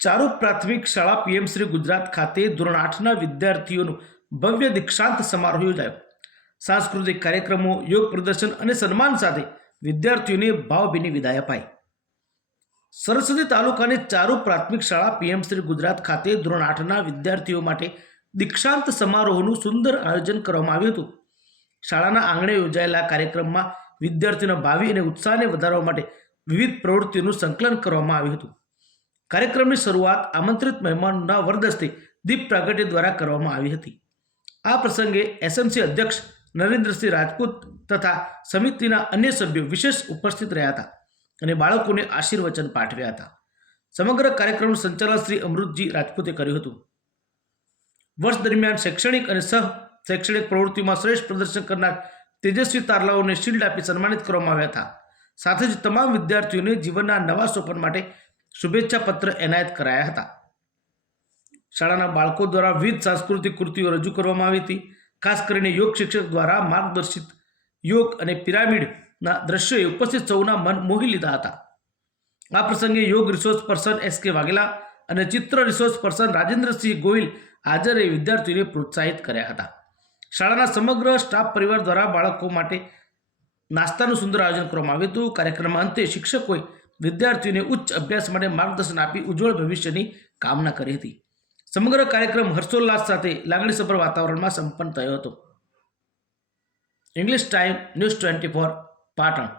ચારુ પ્રાથમિક શાળા પીએમશ્રી ગુજરાત ખાતે ધોરણ 8ના વિદ્યાર્થીઓનું ભવ્ય દીક્ષાંત સમારોહ યોજાયો. સાંસ્કૃતિક કાર્યક્રમો, યોગ પ્રદર્શન અને સન્માન સાથે વિદ્યાર્થીઓને ભાવભીની વિદાય અપાઈ. સરસ્વતી તાલુકાની ચારુ પ્રાથમિક શાળા પીએમશ્રી ગુજરાત ખાતે ધોરણ 8ના વિદ્યાર્થીઓ માટે દીક્ષાંત સમારોહનું સુંદર આયોજન કરવામાં આવ્યું હતું. શાળાના આંગણે યોજાયેલા કાર્યક્રમમાં વિદ્યાર્થીઓના ભાવિ અને ઉત્સાહને વધારવા માટે વિવિધ પ્રવૃત્તિઓનું સંકલન કરવામાં આવ્યું હતું. કાર્યક્રમની શરૂઆત આમંત્રિત મહેમાનોના વરદસ્તે દીપ પ્રાગટ્ય દ્વારા કરવામાં આવી હતી. આ પ્રસંગે એસએમસી અધ્યક્ષ નરેન્દ્રસિંહ રાજપૂત તથા સમિતિના અન્ય સભ્યો વિશેષ ઉપસ્થિત રહ્યા હતા અને બાળકોને આશીર્વચન પાઠવ્યા હતા. સમગ્ર કાર્યક્રમનું સંચાલન શ્રી અમૃતજી રાજપૂતે કર્યું હતું. વર્ષ દરમિયાન શૈક્ષણિક અને સહ શૈક્ષણિક પ્રવૃત્તિઓમાં શ્રેષ્ઠ પ્રદર્શન કરનાર તેજસ્વી તારલાઓને શિલ્ડ આપી સન્માનિત કરવામાં આવ્યા હતા. સાથે જ તમામ વિદ્યાર્થીઓને જીવનના નવા સોપાન માટે શુભેચ્છા પત્ર એનાયત કરાયા હતા. શાળાના બાળકો દ્વારા વિવિધ સાંસ્કૃતિક કૃતિઓ રજૂ કરવામાં આવી હતી. ખાસ કરીને યોગ શિક્ષક દ્વારા માર્ગદર્શિત યોગ અને પિરામિડના દ્રશ્યોએ ઉપસ્થિત સૌના મન મોહી લીધા હતા. આ પ્રસંગે યોગ રિસોર્સ પર્સન એસ.કે. વાઘેલા અને ચિત્ર રિસોર્સ પર્સન રાજેન્દ્રસિંહ ગોહિલ હાજર રહી વિદ્યાર્થીઓને પ્રોત્સાહિત કર્યા હતા. શાળાના સમગ્ર સ્ટાફ પરિવાર દ્વારા બાળકો માટે નાસ્તાનું સુંદર આયોજન કરવામાં આવ્યું હતું. કાર્યક્રમના અંતે શિક્ષકોએ વિદ્યાર્થીઓને ઉચ્ચ અભ્યાસ માટે માર્ગદર્શન આપી ઉજ્જવળ ભવિષ્યની કામના કરી હતી. સમગ્ર કાર્યક્રમ હર્ષોલ્લાસ સાથે લાગણીસભર વાતાવરણમાં સંપન્ન થયો હતો. English time news 24 Patan.